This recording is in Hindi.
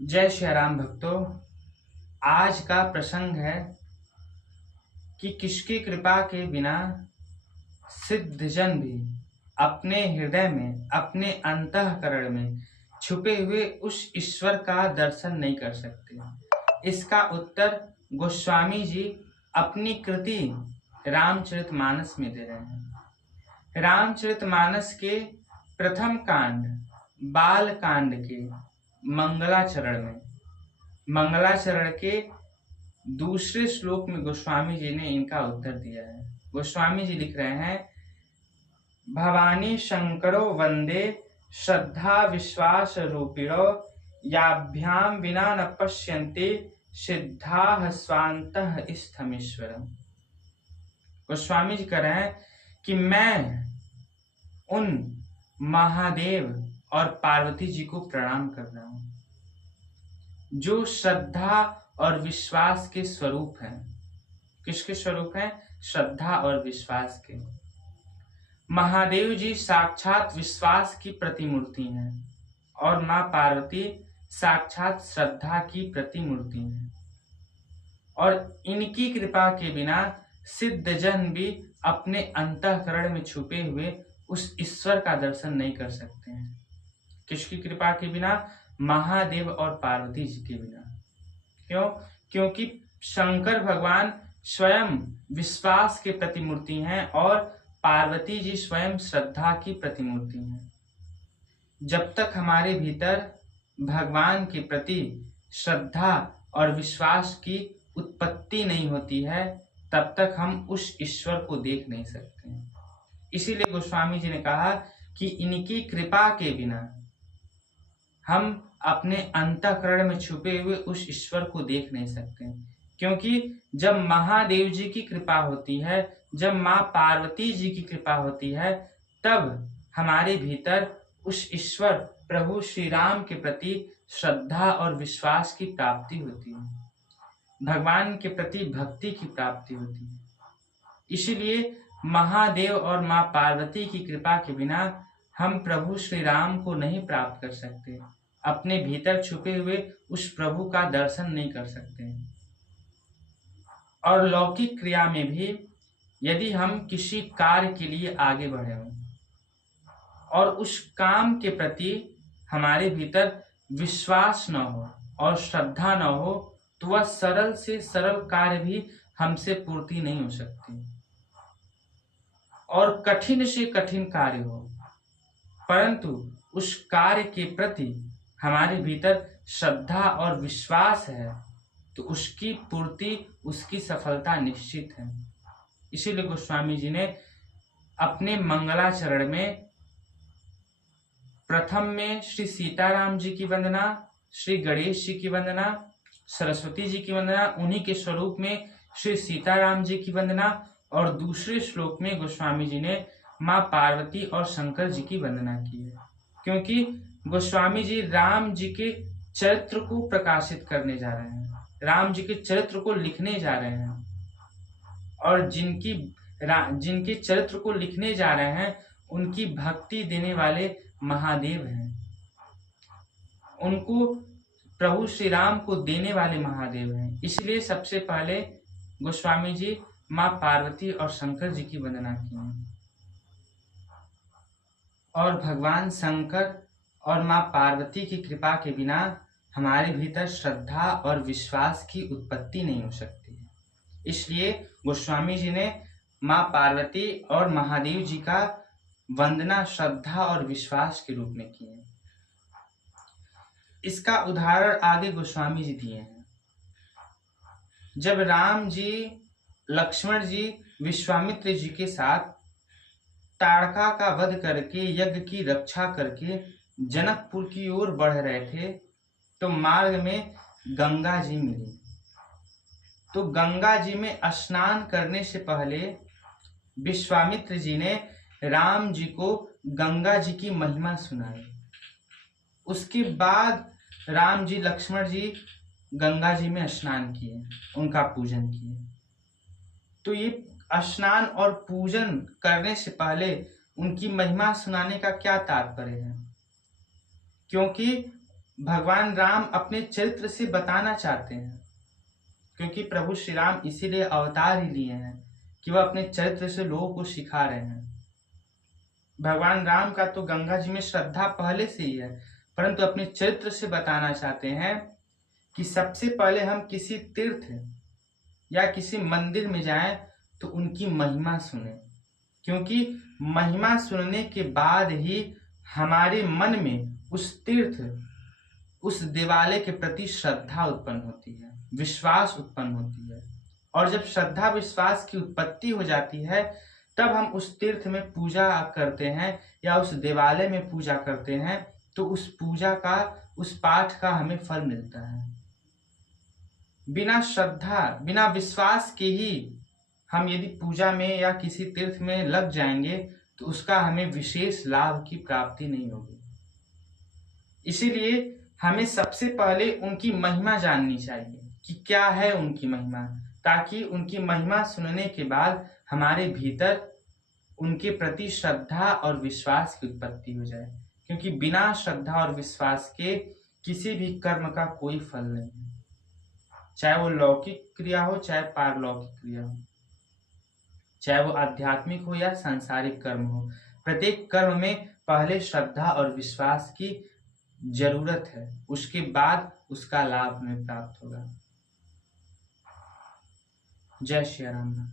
जय श्री राम भक्तों। आज का प्रसंग है कि किसकी कृपा के बिना सिद्धजन भी अपने हृदय में, अपने अंतःकरण में छुपे हुए उस ईश्वर का दर्शन नहीं कर सकते। इसका उत्तर गोस्वामी जी अपनी कृति रामचरितमानस में दे रहे हैं। रामचरितमानस के प्रथम कांड बाल कांड के मंगलाचरण के दूसरे श्लोक में गोस्वामी जी ने इनका उत्तर दिया है। गोस्वामी जी लिख रहे हैं, भवानी शंकरो वंदे श्रद्धा विश्वास रूपिणो याभ्याम विना न पश्यन्ते सिद्धा स्वान्तः स्थमीश्वरम्। गोस्वामी जी कह रहे हैं कि मैं उन महादेव और पार्वती जी को प्रणाम कर रहा हूं जो श्रद्धा और विश्वास के स्वरूप हैं। किसके स्वरूप हैं? श्रद्धा और विश्वास के। महादेव जी साक्षात विश्वास की प्रतिमूर्ति हैं और मां पार्वती साक्षात श्रद्धा की प्रतिमूर्ति हैं। और इनकी कृपा के बिना सिद्धजन भी अपने अंतःकरण में छुपे हुए उस ईश्वर का दर्शन नहीं कर सकते हैं। किसकी कृपा के बिना? महादेव और पार्वती जी के बिना। क्यों? क्योंकि शंकर भगवान स्वयं विश्वास के प्रतिमूर्ति हैं और पार्वती जी स्वयं श्रद्धा की प्रतिमूर्ति हैं। जब तक हमारे भीतर भगवान के प्रति श्रद्धा और विश्वास की उत्पत्ति नहीं होती है, तब तक हम उस ईश्वर को देख नहीं सकते। इसीलिए गोस्वामी जी ने कहा कि इनकी कृपा के बिना हम अपने अंतःकरण में छुपे हुए उस ईश्वर को देख नहीं सकते। क्योंकि जब महादेव जी की कृपा होती है, जब मां पार्वती जी की कृपा होती है, तब हमारे भीतर उस ईश्वर प्रभु श्री राम के प्रति श्रद्धा और विश्वास की प्राप्ति होती है, भगवान के प्रति भक्ति की प्राप्ति होती है। इसीलिए महादेव और मां पार्वती की कृपा के बिना हम प्रभु श्री राम को नहीं प्राप्त कर सकते, अपने भीतर छुपे हुए उस प्रभु का दर्शन नहीं कर सकते। और लौकिक क्रिया में भी यदि हम किसी कार्य के लिए आगे बढ़े हों और उस काम के प्रति हमारे भीतर विश्वास न हो और श्रद्धा न हो, तो वह सरल से सरल कार्य भी हमसे पूर्ति नहीं हो सकती। और कठिन से कठिन कार्य हो, परंतु उस कार्य के प्रति हमारे भीतर श्रद्धा और विश्वास है, तो उसकी पूर्ति, उसकी सफलता निश्चित है। इसीलिए गोस्वामी जी ने अपने मंगलाचरण में प्रथम में श्री सीताराम जी की वंदना, श्री गणेश जी की वंदना, सरस्वती जी की वंदना, उन्हीं के स्वरूप में श्री सीताराम जी की वंदना, और दूसरे श्लोक में गोस्वामी जी ने मां पार्वती और शंकर जी की वंदना की है। क्योंकि गोस्वामी जी राम जी के चरित्र को प्रकाशित करने जा रहे हैं, राम जी के चरित्र को लिखने जा रहे हैं, और जिनके चरित्र को लिखने जा रहे हैं उनकी भक्ति देने वाले महादेव हैं, उनको प्रभु श्री राम को देने वाले महादेव हैं। इसलिए सबसे पहले गोस्वामी जी मां पार्वती और शंकर जी की वंदना की है। और भगवान शंकर और मां पार्वती की कृपा के बिना हमारे भीतर श्रद्धा और विश्वास की उत्पत्ति नहीं हो सकती है। इसलिए गोस्वामी जी ने मां पार्वती और महादेव जी का वंदना श्रद्धा और विश्वास के रूप में की है। इसका उदाहरण आगे गोस्वामी जी दिए हैं। जब राम जी, लक्ष्मण जी विश्वामित्र जी के साथ ताड़का का वध करके यज्ञ की रक्षा करके जनकपुर की ओर बढ़ रहे थे, तो मार्ग में गंगा जी मिली। तो गंगा जी में स्नान करने से पहले विश्वामित्र जी ने राम जी को गंगा जी की महिमा सुनाई। उसके बाद राम जी, लक्ष्मण जी गंगा जी में स्नान किए, उनका पूजन किए। तो ये स्नान और पूजन करने से पहले उनकी महिमा सुनाने का क्या तात्पर्य है? क्योंकि भगवान राम अपने चरित्र से बताना चाहते हैं, क्योंकि प्रभु श्री राम इसीलिए अवतार ही लिए हैं कि वह अपने चरित्र से लोगों को सिखा रहे हैं। भगवान राम का तो गंगा जी में श्रद्धा पहले से ही है, परंतु अपने चरित्र से बताना चाहते हैं कि सबसे पहले हम किसी तीर्थ या किसी मंदिर में जाएं तो उनकी महिमा सुने, क्योंकि महिमा सुनने के बाद ही हमारे मन में उस तीर्थ, उस देवालय के प्रति श्रद्धा उत्पन्न होती है, विश्वास उत्पन्न होती है। और जब श्रद्धा विश्वास की उत्पत्ति हो जाती है, तब हम उस तीर्थ में पूजा करते हैं या उस देवालय में पूजा करते हैं, तो उस पूजा का, उस पाठ का हमें फल मिलता है। बिना श्रद्धा, बिना विश्वास के ही हम यदि पूजा में या किसी तीर्थ में लग जाएंगे तो उसका हमें विशेष लाभ की प्राप्ति नहीं होगी। इसीलिए हमें सबसे पहले उनकी महिमा जाननी चाहिए कि क्या है उनकी महिमा, ताकि उनकी महिमा सुनने के बाद हमारे भीतर उनके प्रति श्रद्धा और विश्वास की उत्पत्ति हो जाए, क्योंकि बिना श्रद्धा और विश्वास के किसी भी कर्म का कोई फल नहीं है, चाहे वो लौकिक क्रिया हो चाहे पारलौकिक क्रिया हो, चाहे वो आध्यात्मिक हो या सांसारिक कर्म हो। प्रत्येक कर्म में पहले श्रद्धा और विश्वास की जरूरत है, उसके बाद उसका लाभ हमें प्राप्त होगा। जय श्री राम।